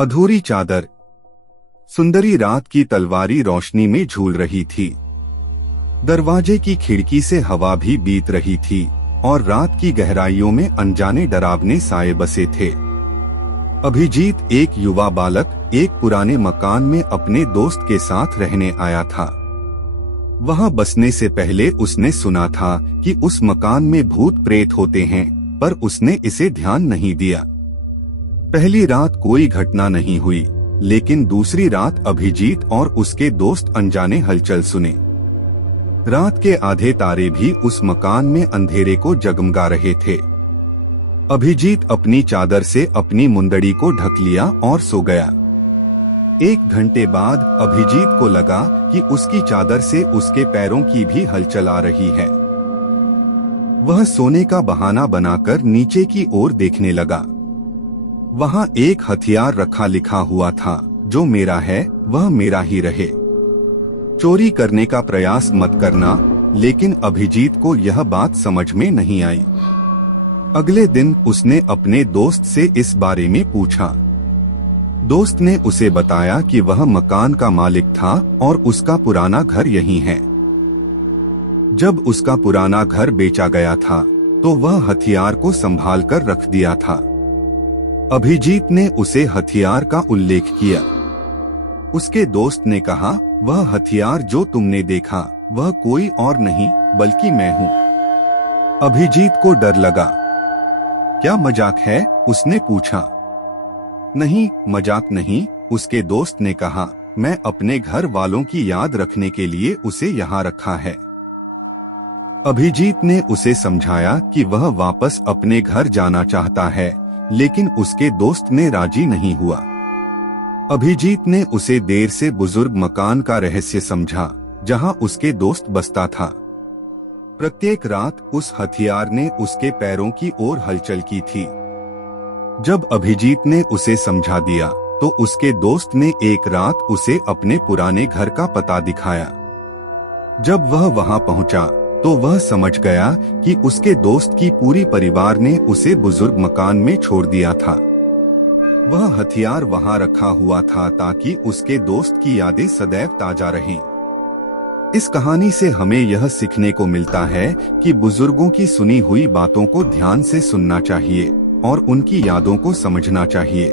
अधूरी चादर। सुंदरी रात की तलवारी रोशनी में झूल रही थी। दरवाजे की खिड़की से हवा भी बीत रही थी और रात की गहराइयों में अनजाने डरावने साए बसे थे। अभिजीत एक युवा बालक एक पुराने मकान में अपने दोस्त के साथ रहने आया था। वहां बसने से पहले उसने सुना था कि उस मकान में भूत प्रेत होते हैं, पर उसने इसे ध्यान नहीं दिया। पहली रात कोई घटना नहीं हुई, लेकिन दूसरी रात अभिजीत और उसके दोस्त अनजाने हलचल सुने। रात के आधे तारे भी उस मकान में अंधेरे को जगमगा रहे थे। अभिजीत अपनी चादर से अपनी मुंदड़ी को ढक लिया और सो गया। 1 घंटे बाद अभिजीत को लगा कि उसकी चादर से उसके पैरों की भी हलचल आ रही है। वह सोने का बहाना बनाकर नीचे की ओर देखने लगा। वहां एक हथियार रखा लिखा हुआ था, जो मेरा है वह मेरा ही रहे। चोरी करने का प्रयास मत करना। लेकिन अभिजीत को यह बात समझ में नहीं आई। अगले दिन उसने अपने दोस्त से इस बारे में पूछा। दोस्त ने उसे बताया कि वह मकान का मालिक था और उसका पुराना घर यहीं है। जब उसका पुराना घर बेचा गया था, तो वह हथियार को संभाल कर रख दिया था। अभिजीत ने उसे हथियार का उल्लेख किया। उसके दोस्त ने कहा, वह हथियार जो तुमने देखा वह कोई और नहीं बल्कि मैं हूँ। अभिजीत को डर लगा। क्या मजाक है? उसने पूछा। नहीं, मजाक नहीं, उसके दोस्त ने कहा। मैं अपने घर वालों की याद रखने के लिए उसे यहाँ रखा है। अभिजीत ने उसे समझाया कि वह वापस अपने घर जाना चाहता है, लेकिन उसके दोस्त ने राजी नहीं हुआ। अभिजीत ने उसे देर से बुजुर्ग मकान का रहस्य समझा, जहां उसके दोस्त बसता था। प्रत्येक रात उस हथियार ने उसके पैरों की ओर हलचल की थी। जब अभिजीत ने उसे समझा दिया, तो उसके दोस्त ने एक रात उसे अपने पुराने घर का पता दिखाया। जब वह वहां पहुंचा, तो वह समझ गया कि उसके दोस्त की पूरी परिवार ने उसे बुजुर्ग मकान में छोड़ दिया था। वह हथियार वहां रखा हुआ था ताकि उसके दोस्त की यादें सदैव ताजा रहें। इस कहानी से हमें यह सीखने को मिलता है कि बुजुर्गों की सुनी हुई बातों को ध्यान से सुनना चाहिए और उनकी यादों को समझना चाहिए।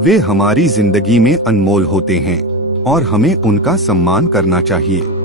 वे हमारी जिंदगी में अनमोल होते हैं और हमें उनका सम्मान करना चाहिए।